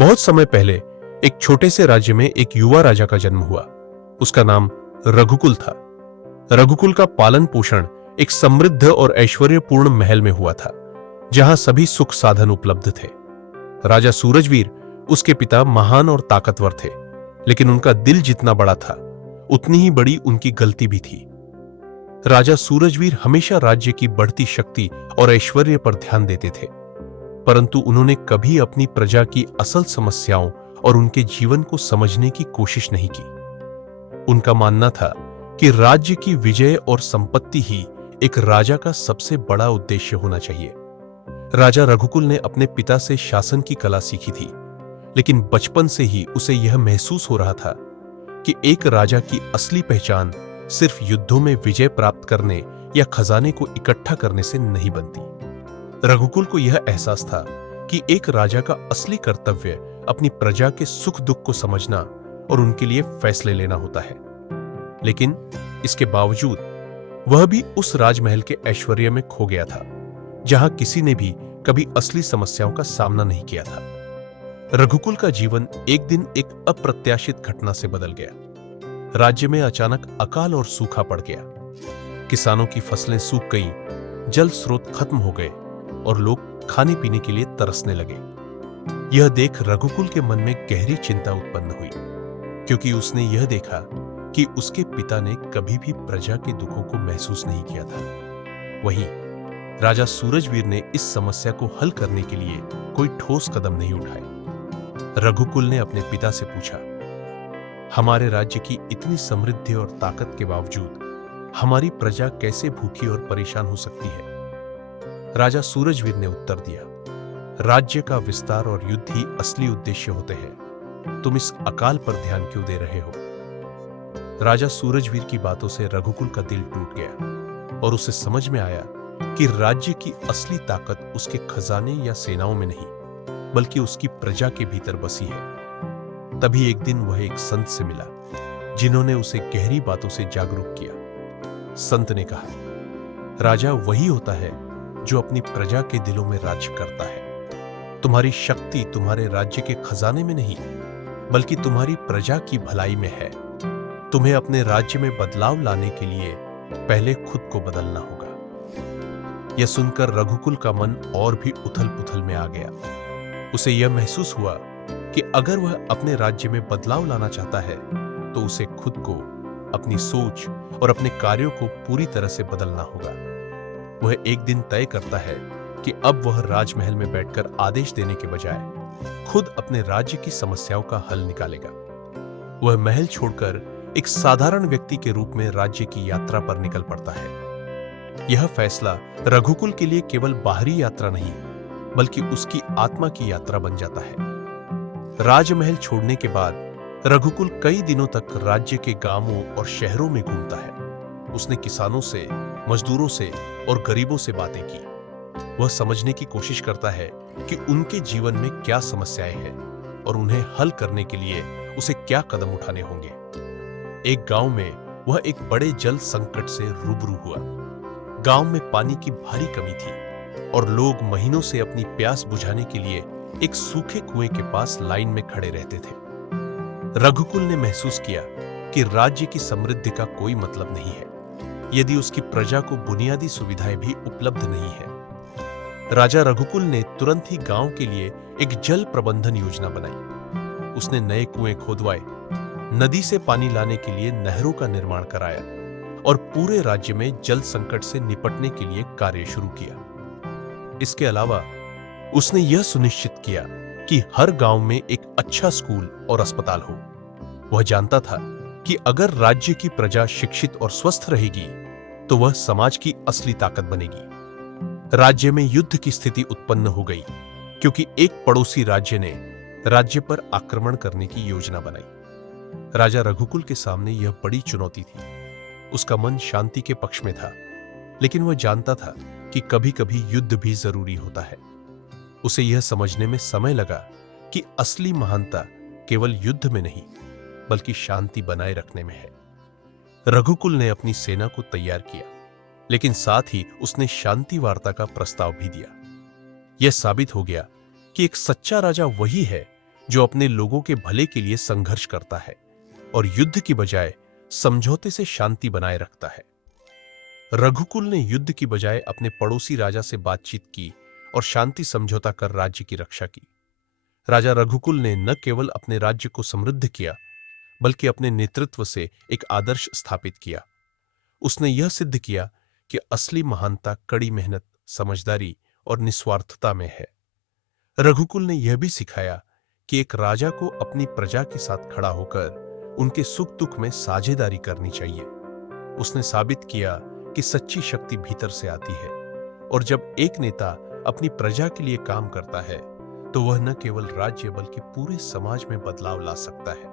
बहुत समय पहले एक छोटे से राज्य में एक युवा राजा का जन्म हुआ। उसका नाम रघुकुल था। रघुकुल का पालन पोषण एक समृद्ध और ऐश्वर्यपूर्ण महल में हुआ था, जहां सभी सुख साधन उपलब्ध थे। राजा सूरजवीर, उसके पिता, महान और ताकतवर थे, लेकिन उनका दिल जितना बड़ा था, उतनी ही बड़ी उनकी गलती भी थी। राजा सूरजवीर हमेशा राज्य की बढ़ती शक्ति और ऐश्वर्य पर ध्यान देते थे, परंतु उन्होंने कभी अपनी प्रजा की असल समस्याओं और उनके जीवन को समझने की कोशिश नहीं की। उनका मानना था कि राज्य की विजय और संपत्ति ही एक राजा का सबसे बड़ा उद्देश्य होना चाहिए। राजा रघुकुल ने अपने पिता से शासन की कला सीखी थी, लेकिन बचपन से ही उसे यह महसूस हो रहा था कि एक राजा की असली पहचान सिर्फ युद्धों में विजय प्राप्त करने या खजाने को इकट्ठा करने से नहीं बनती। रघुकुल को यह एहसास था कि एक राजा का असली कर्तव्य अपनी प्रजा के सुख दुख को समझना और उनके लिए फैसले लेना होता है। लेकिन इसके बावजूद वह भी उस राजमहल के ऐश्वर्य में खो गया था, जहां किसी ने भी कभी असली समस्याओं का सामना नहीं किया था। रघुकुल का जीवन एक दिन एक अप्रत्याशित घटना से बदल गया। राज्य में अचानक अकाल और सूखा पड़ गया। किसानों की फसलें सूख गईं, जल स्रोत खत्म हो गए और लोग खाने पीने के लिए तरसने लगे। यह देख रघुकुल के मन में गहरी चिंता उत्पन्न हुई, क्योंकि उसने यह देखा कि उसके पिता ने कभी भी प्रजा के दुखों को महसूस नहीं किया था। वहीं राजा सूरजवीर ने इस समस्या को हल करने के लिए कोई ठोस कदम नहीं उठाए। रघुकुल ने अपने पिता से पूछा, हमारे राज्य की इतनी समृद्धि और ताकत के बावजूद हमारी प्रजा कैसे भूखी और परेशान हो सकती है? राजा सूरजवीर ने उत्तर दिया, राज्य का विस्तार और युद्ध ही असली उद्देश्य होते हैं। तुम इस अकाल पर ध्यान क्यों दे रहे हो? राजा सूरजवीर की बातों से रघुकुल का दिल टूट गया और उसे समझ में आया कि राज्य की असली ताकत उसके खजाने या सेनाओं में नहीं, बल्कि उसकी प्रजा के भीतर बसी है। तभी एक दिन वह एक संत से मिला, जिन्होंने उसे गहरी बातों से जागरूक किया। संत ने कहा, राजा वही होता है जो अपनी प्रजा के दिलों में राज्य करता है। तुम्हारी शक्ति तुम्हारे राज्य के खजाने में नहीं, बल्कि तुम्हारी प्रजा की भलाई में है। तुम्हें अपने राज्य में बदलाव लाने के लिए पहले खुद को बदलना होगा। यह सुनकर रघुकुल का मन और भी उथल पुथल में आ गया। उसे यह महसूस हुआ कि अगर वह अपने राज्य में बदलाव लाना चाहता है, तो उसे खुद को, अपनी सोच और अपने कार्यों को पूरी तरह से बदलना होगा। वह एक दिन तय करता है कि अब वह राजमहल में बैठकर आदेश देने के बजाय खुद अपने राज्य की समस्याओं का हल निकालेगा। वह महल छोड़कर एक साधारण व्यक्ति के रूप में राज्य की यात्रा पर निकल पड़ता है। यह फैसला रघुकुल के लिए केवल बाहरी यात्रा नहीं, बल्कि उसकी आत्मा की यात्रा बन जाता है। राजमहल छोड़ने के बाद रघुकुल कई दिनों तक राज्य के गांवों और शहरों में घूमता है। उसने किसानों से, मजदूरों से और गरीबों से बातें की। वह समझने की कोशिश करता है कि उनके जीवन में क्या समस्याएं हैं और उन्हें हल करने के लिए उसे क्या कदम उठाने होंगे। एक गांव में वह एक बड़े जल संकट से रूबरू हुआ। गांव में पानी की भारी कमी थी और लोग महीनों से अपनी प्यास बुझाने के लिए एक सूखे कुएं के पास लाइन में खड़े रहते थे। रघुकुल ने महसूस किया कि राज्य की समृद्धि का कोई मतलब नहीं है यदि उसकी प्रजा को बुनियादी सुविधाएं भी उपलब्ध नहीं है। राजा रघुकुल ने तुरंत ही गांव के लिए एक जल प्रबंधन योजना बनाई। उसने नए कुएं खोदवाए, नदी से पानी लाने के लिए नहरों का निर्माण कराया और पूरे राज्य में जल संकट से निपटने के लिए कार्य शुरू किया। इसके अलावा उसने यह सुनिश्चित किया कि हर गांव में एक अच्छा स्कूल और अस्पताल हो। वह जानता था कि अगर राज्य की प्रजा शिक्षित और स्वस्थ रहेगी, तो वह समाज की असली ताकत बनेगी। राज्य में युद्ध की स्थिति उत्पन्न हो गई, क्योंकि एक पड़ोसी राज्य ने राज्य पर आक्रमण करने की योजना बनाई। राजा रघुकुल के सामने यह बड़ी चुनौती थी। उसका मन शांति के पक्ष में था, लेकिन वह जानता था कि कभी-कभी युद्ध भी जरूरी होता है। उसे यह समझने में समय लगा कि असली महानता केवल युद्ध में नहीं, बल्कि शांति बनाए रखने में है। रघुकुल ने अपनी सेना को तैयार किया, लेकिन साथ ही उसने शांति वार्ता का प्रस्ताव भी दिया। यह साबित हो गया कि एक सच्चा राजा वही है जो अपने लोगों के भले के लिए संघर्ष करता है और युद्ध की बजाय समझौते से शांति बनाए रखता है। रघुकुल ने युद्ध की बजाय अपने पड़ोसी राजा से बातचीत की और शांति समझौता कर राज्य की रक्षा की। राजा रघुकुल ने न केवल अपने राज्य को समृद्ध किया, बल्कि अपने नेतृत्व से एक आदर्श स्थापित किया। उसने यह सिद्ध किया कि असली महानता कड़ी मेहनत, समझदारी और निस्वार्थता में है। रघुकुल ने यह भी सिखाया कि एक राजा को अपनी प्रजा के साथ खड़ा होकर उनके सुख दुख में साझेदारी करनी चाहिए। उसने साबित किया कि सच्ची शक्ति भीतर से आती है और जब एक नेता अपनी प्रजा के लिए काम करता है तो वह न केवल राज्य बल्कि पूरे समाज में बदलाव ला सकता है।